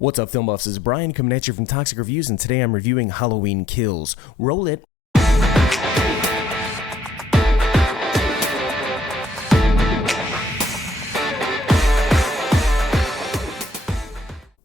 What's up, film buffs? This is Brian coming at you from Toxic Reviews, and today I'm reviewing Halloween Kills. Roll it.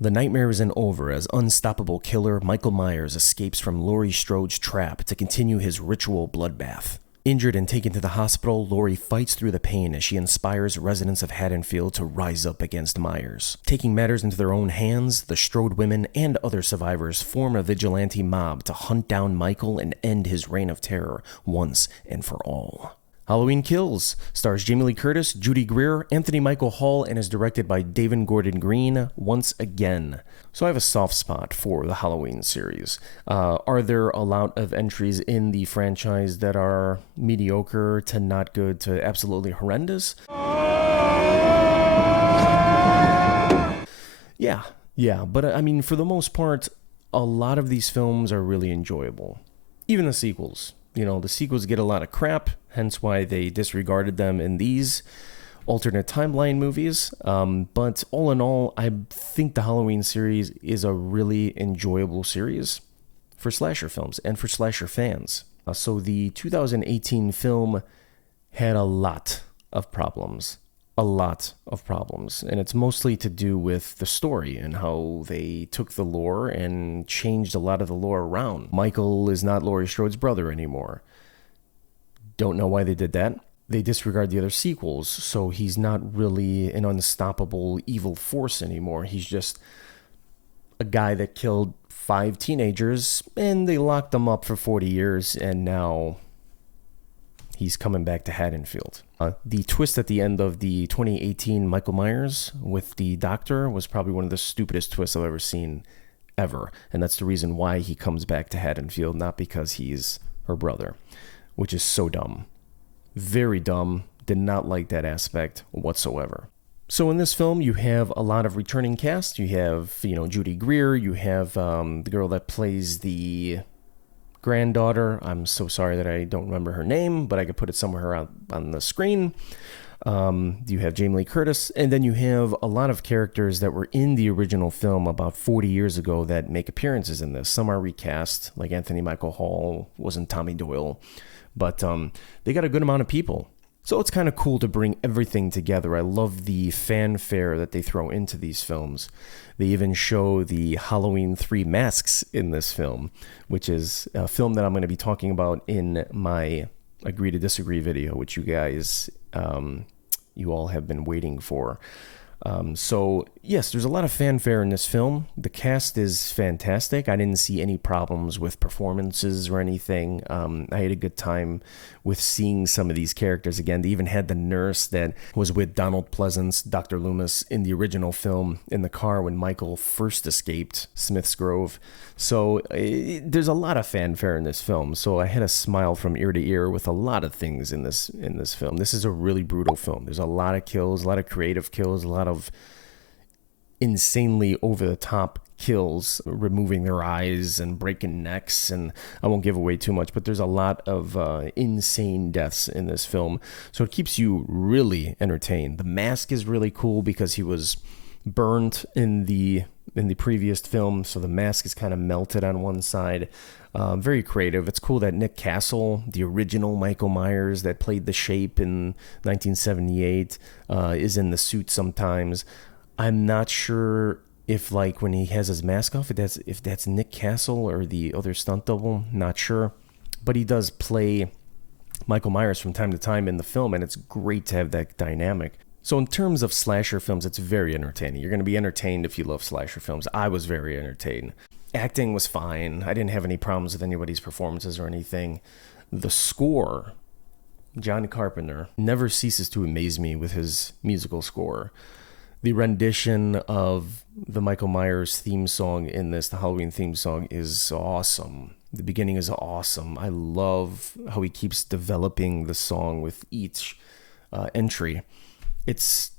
The nightmare isn't over as unstoppable killer Michael Myers escapes from Laurie Strode's trap to continue his ritual bloodbath. Injured and taken to the hospital, Laurie fights through the pain as she inspires residents of Haddonfield to rise up against Myers. Taking matters into their own hands, the Strode women and other survivors form a vigilante mob to hunt down Michael and end his reign of terror once and for all. Halloween Kills stars Jamie Lee Curtis, Judy Greer, Anthony Michael Hall, and is directed by David Gordon Green once again. So I have a soft spot for the Halloween series. Are there a lot of entries in the franchise that are mediocre to not good to absolutely horrendous? Yeah, but I mean, for the most part, a lot of these films are really enjoyable. Even the sequels. You know, the sequels get a lot of crap, hence why they disregarded them in these alternate timeline movies. But all in all, I think the Halloween series is a really enjoyable series for slasher films and for slasher fans. So the 2018 film had a lot of problems. And it's mostly to do with the story and how they took the lore and changed a lot of the lore around. Michael is not Laurie Strode's brother anymore. Don't know why they did that. They disregard the other sequels, so he's not really an unstoppable evil force anymore. He's just a guy that killed 5 teenagers, and they locked them up for 40 years, and now he's coming back to Haddonfield. The twist at the end of the 2018 Michael Myers with the doctor was probably one of the stupidest twists I've ever seen, ever. And that's the reason why he comes back to Haddonfield, not because he's her brother, which is so dumb. Very dumb. Did not like that aspect whatsoever. So in this film, you have a lot of returning cast. You have, Judy Greer. You have the girl that plays the granddaughter. I'm so sorry that I don't remember her name, but I could put it somewhere on the screen. You have Jamie Lee Curtis, and then you have a lot of characters that were in the original film about 40 years ago that make appearances in this. Some are recast, like Anthony Michael Hall wasn't Tommy Doyle, but they got a good amount of people. So it's kind of cool to bring everything together. I love the fanfare that they throw into these films. They even show the Halloween 3 masks in this film, which is a film that I'm going to be talking about in my Agree to Disagree video, which you guys, you all have been waiting for. So yes, there's a lot of fanfare in this film. The cast is fantastic. I didn't see any problems with performances or anything. I had a good time with seeing some of these characters again. They even had the nurse that was with Donald Pleasance, Dr. Loomis, in the original film in the car when Michael first escaped Smith's Grove. So there's a lot of fanfare in this film. So I had a smile from ear to ear with a lot of things in this film. This is a really brutal film. There's a lot of kills, a lot of creative kills, a lot of insanely over-the-top kills, removing their eyes and breaking necks, and I won't give away too much, but there's a lot of insane deaths in this film, so it keeps you really entertained. The mask is really cool because he was burned in the previous film, so the mask is kind of melted on one side. Very creative. It's cool that Nick Castle, the original Michael Myers that played the Shape in 1978, is in the suit sometimes. I'm not sure if, like, when he has his mask off, if that's Nick Castle or the other stunt double. Not sure. But he does play Michael Myers from time to time in the film, and it's great to have that dynamic. So in terms of slasher films, it's very entertaining. You're going to be entertained if you love slasher films. I was very entertained. Acting was fine. I didn't have any problems with anybody's performances or anything. The score, John Carpenter, never ceases to amaze me with his musical score. The rendition of the Michael Myers theme song in this, the Halloween theme song, is awesome. The beginning is awesome. I love how he keeps developing the song with each entry. It's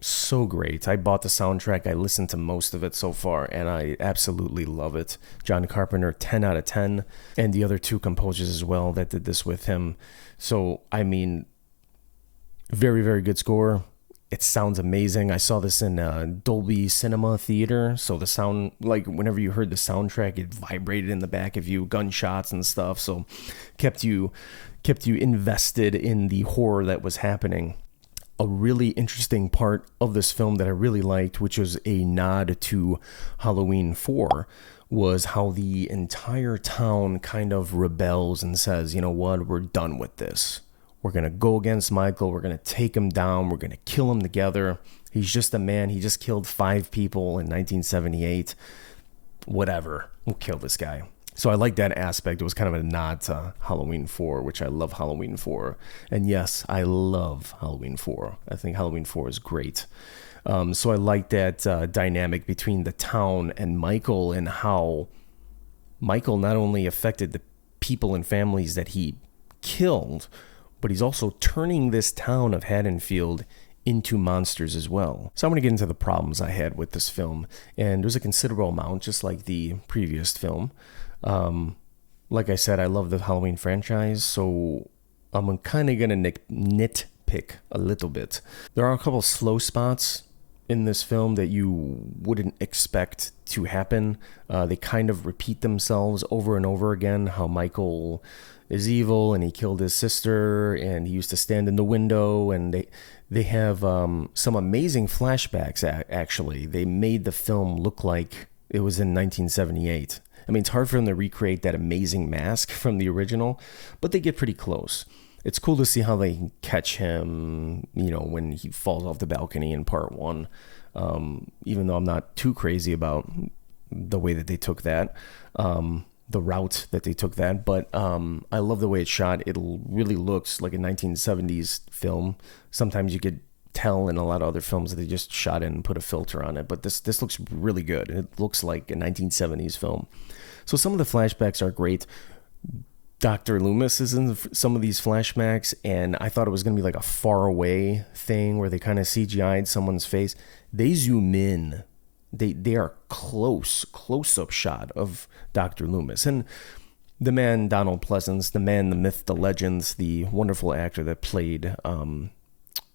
so great. I bought the soundtrack. I listened to most of it so far, and I absolutely love it. John Carpenter, 10 out of 10, and the other 2 composers as well that did this with him. So, I mean, very, very good score. It sounds amazing. I saw this in Dolby Cinema Theater, so the sound, like whenever you heard the soundtrack, it vibrated in the back of you, gunshots and stuff. So kept you invested in the horror that was happening. A really interesting part of this film that I really liked, which was a nod to Halloween 4, was how the entire town kind of rebels and says, you know what, we're done with this. We're going to go against Michael. We're going to take him down. We're going to kill him together. He's just a man. He just killed 5 people in 1978. Whatever. We'll kill this guy. So I like that aspect. It was kind of a nod to Halloween 4, which I love Halloween 4. And yes, I love Halloween 4. I think Halloween 4 is great. So I like that dynamic between the town and Michael, and how Michael not only affected the people and families that he killed, but he's also turning this town of Haddonfield into monsters as well. So I'm going to get into the problems I had with this film, and there's a considerable amount, just like the previous film. Like I said, I love the Halloween franchise, so I'm kind of going to nitpick a little bit. There are a couple slow spots in this film that you wouldn't expect to happen. They kind of repeat themselves over and over again, how Michael is evil and he killed his sister and he used to stand in the window, and they have some amazing flashbacks. Actually, they made the film look like it was in 1978. I mean, it's hard for them to recreate that amazing mask from the original, but they get pretty close. It's cool to see how they can catch him, you know, when he falls off the balcony in part 1, even though I'm not too crazy about the way that they took that. The route that they took that, but I love the way it's shot. It really looks like a 1970s film. Sometimes you could tell in a lot of other films that they just shot it and put a filter on it, but this looks really good. It looks like a 1970s film. So some of the flashbacks are great. Dr. Loomis is in some of these flashbacks, and I thought it was going to be like a far away thing where they kind of CGI'd someone's face. They zoom in. They are close-up shot of Dr. Loomis. And the man, Donald Pleasance, the man, the myth, the legends, the wonderful actor that played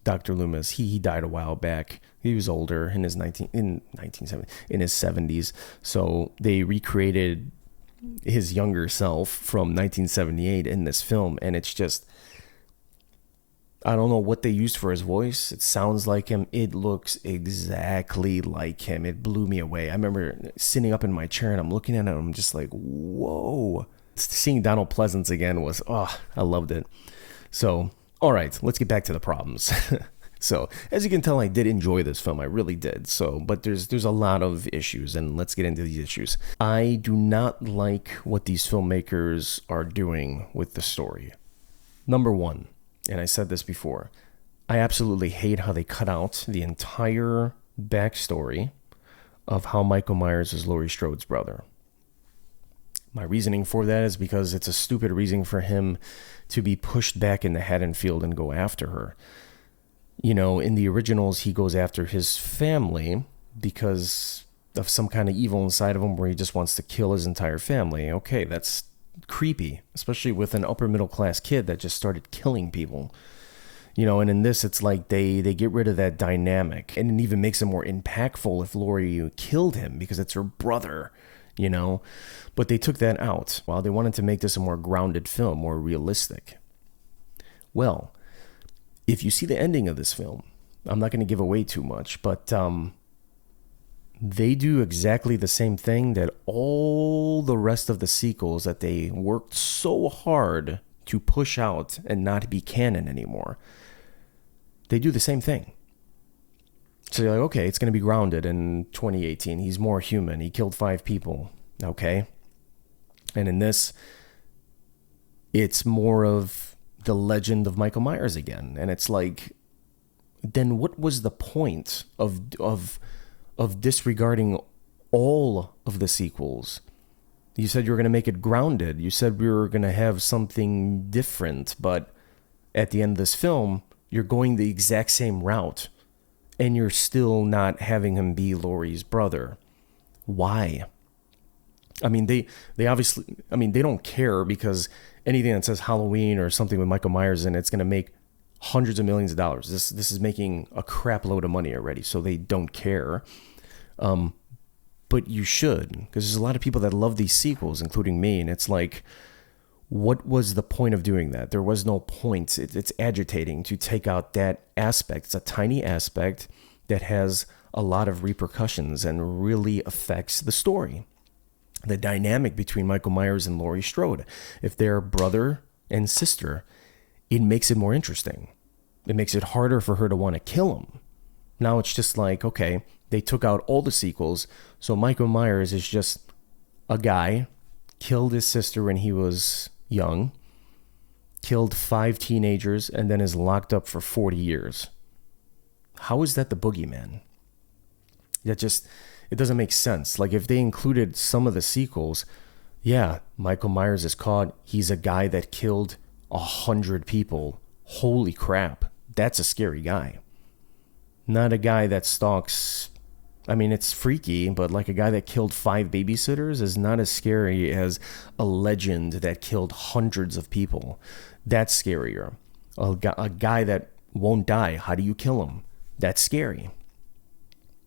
Dr. Loomis, he died a while back. He was older in his 70s. So they recreated his younger self from 1978 in this film, and it's just, I don't know what they used for his voice. It sounds like him. It looks exactly like him. It blew me away. I remember sitting up in my chair and I'm looking at it and I'm just like, whoa. Seeing Donald Pleasance again was, I loved it. So, all right, let's get back to the problems. So, as you can tell, I did enjoy this film. I really did. So, but there's a lot of issues, and let's get into these issues. I do not like what these filmmakers are doing with the story. Number one, and I said this before, I absolutely hate how they cut out the entire backstory of how Michael Myers is Laurie Strode's brother. My reasoning for that is because it's a stupid reason for him to be pushed back into Haddonfield and go after her. You know, in the originals, he goes after his family because of some kind of evil inside of him where he just wants to kill his entire family. Okay, that's creepy, especially with an upper middle class kid that just started killing people. You know, and in this, it's like they get rid of that dynamic, and it even makes it more impactful if Laurie killed him because it's her brother, you know. But they took that out. Well, they wanted to make this a more grounded film, more realistic. Well, if you see the ending of this film, I'm not going to give away too much, but they do exactly the same thing that all the rest of the sequels that they worked so hard to push out and not be canon anymore. They do the same thing. So you're like, okay, it's going to be grounded in 2018. He's more human. He killed 5 people. Okay. And in this, it's more of the legend of Michael Myers again. And it's like, then what was the point of disregarding all of the sequels? You said you were going to make it grounded. You said we were going to have something different, but at the end of this film, you're going the exact same route, and you're still not having him be Laurie's brother. Why? I mean, they obviously, I mean, they don't care because anything that says Halloween or something with Michael Myers in it's going to make hundreds of millions of dollars. This is making a crap load of money already, so they don't care. But you should, because there's a lot of people that love these sequels, including me, and it's like, what was the point of doing that? There was no point. It's agitating to take out that aspect. It's a tiny aspect that has a lot of repercussions and really affects the story. The dynamic between Michael Myers and Laurie Strode. If they're brother and sister, it makes it more interesting. It makes it harder for her to want to kill him. Now it's just like, okay, they took out all the sequels, so Michael Myers is just a guy, killed his sister when he was young, killed 5 teenagers, and then is locked up for 40 years. How is that the boogeyman? It doesn't make sense. Like, if they included some of the sequels, yeah, Michael Myers is caught. He's a guy that killed 100 people. Holy crap. That's a scary guy. Not a guy that stalks... I mean, it's freaky, but like a guy that killed 5 babysitters is not as scary as a legend that killed hundreds of people. That's scarier. A guy that won't die. How do you kill him? That's scary.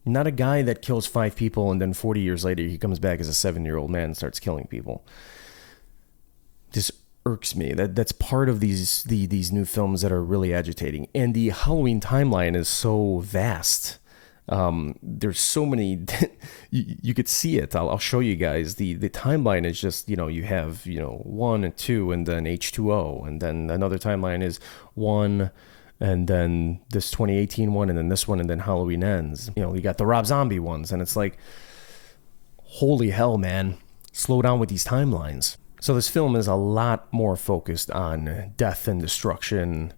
Not a guy that kills 5 people and then 40 years later he comes back as a 7-year-old man and starts killing people. This irks me. That's part of these new films that are really agitating. And the Halloween timeline is so vast. There's so many, you could see it. I'll show you guys. The timeline is just, you have, 1 and 2 and then H2O. And then another timeline is 1 and then this 2018 one and then this one and then Halloween Ends. You got the Rob Zombie ones and it's like, holy hell, man, slow down with these timelines. So this film is a lot more focused on death and destruction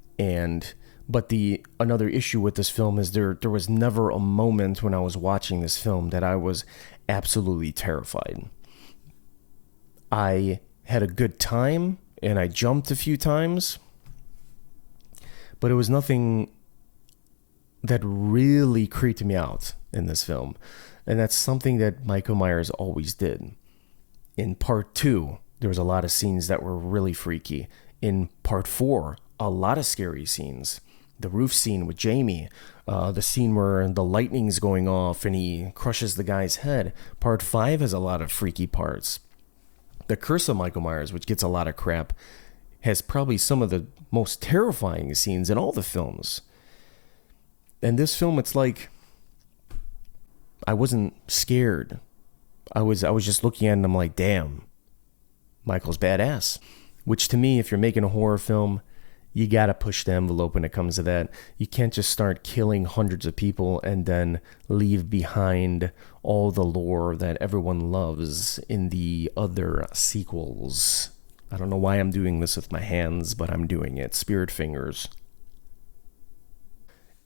But another issue with this film is there was never a moment when I was watching this film that I was absolutely terrified. I had a good time and I jumped a few times, but it was nothing that really creeped me out in this film. And that's something that Michael Myers always did. In part 2, there was a lot of scenes that were really freaky. In part 4, a lot of scary scenes. The roof scene with Jamie, the scene where the lightning's going off and he crushes the guy's head. Part 5 has a lot of freaky parts. The Curse of Michael Myers, which gets a lot of crap, has probably some of the most terrifying scenes in all the films. And this film, it's like, I wasn't scared. I was just looking at it and I'm like, damn, Michael's badass. Which to me, if you're making a horror film, you got to push the envelope when it comes to that. You can't just start killing hundreds of people and then leave behind all the lore that everyone loves in the other sequels. I don't know why I'm doing this with my hands, but I'm doing it. Spirit fingers.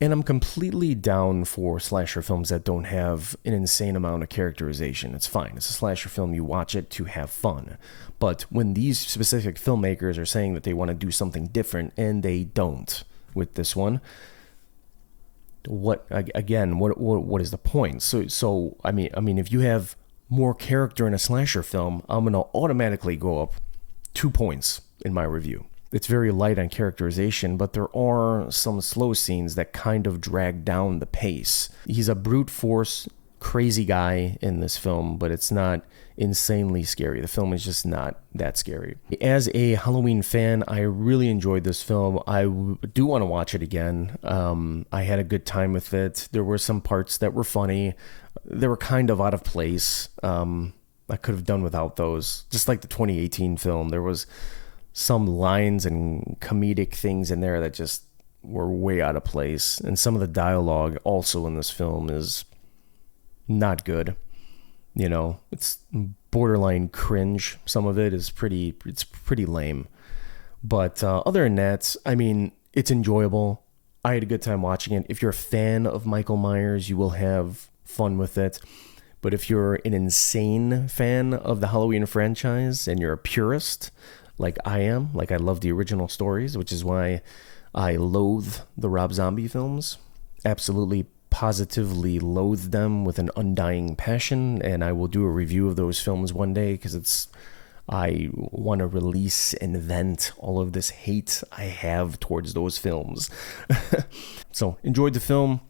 And I'm completely down for slasher films that don't have an insane amount of characterization. It's fine. It's a slasher film. You watch it to have fun. But when these specific filmmakers are saying that they want to do something different and they don't with this one, what is the point? So I mean, if you have more character in a slasher film, I'm gonna automatically go up 2 points in my review. It's very light on characterization, but there are some slow scenes that kind of drag down the pace. He's a brute force, crazy guy in this film, but it's not insanely scary. The film is just not that scary. As a Halloween fan, I really enjoyed this film. I do want to watch it again. I had a good time with it. There were some parts that were funny. They were kind of out of place. I could have done without those. Just like the 2018 film, there was some lines and comedic things in there that just were way out of place. And some of the dialogue also in this film is not good. It's borderline cringe. Some of it is pretty lame. But other than that, I mean, it's enjoyable. I had a good time watching it. If you're a fan of Michael Myers, you will have fun with it. But if you're an insane fan of the Halloween franchise and you're a purist, like I am, like I love the original stories, which is why I loathe the Rob Zombie films, absolutely positively loathe them with an undying passion, and I will do a review of those films one day because I want to release and vent all of this hate I have towards those films. So, enjoyed the film.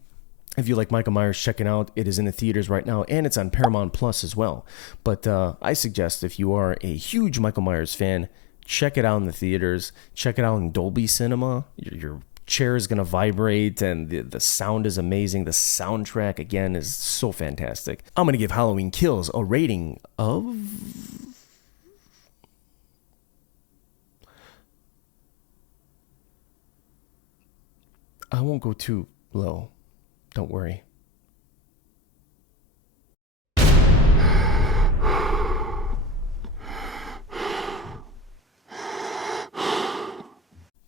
If you like Michael Myers, check it out. It is in the theaters right now, and it's on Paramount Plus as well. But I suggest if you are a huge Michael Myers fan, check it out in the theaters. Check it out in Dolby Cinema. Your chair is going to vibrate, and the sound is amazing. The soundtrack, again, is so fantastic. I'm going to give Halloween Kills a rating of... I won't go too low. Don't worry.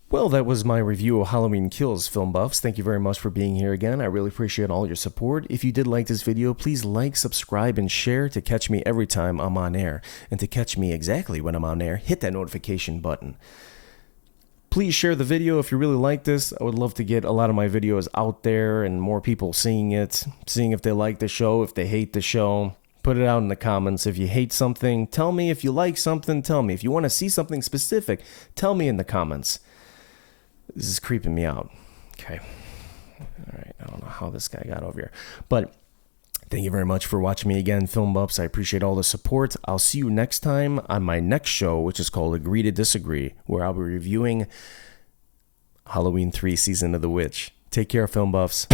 Well, that was my review of Halloween Kills, film buffs. Thank you very much for being here again. I really appreciate all your support. If you did like this video, please like, subscribe, and share to catch me every time I'm on air. And to catch me exactly when I'm on air, hit that notification button. Please share the video if you really like this. I would love to get a lot of my videos out there and more people seeing it, seeing if they like the show, if they hate the show. Put it out in the comments. If you hate something, tell me. If you like something, tell me. If you want to see something specific, tell me in the comments. This is creeping me out. Okay. All right. I don't know how this guy got over here. But thank you very much for watching me again, Film Buffs. I appreciate all the support. I'll see you next time on my next show, which is called Agree to Disagree, where I'll be reviewing Halloween 3 Season of the Witch. Take care, Film Buffs.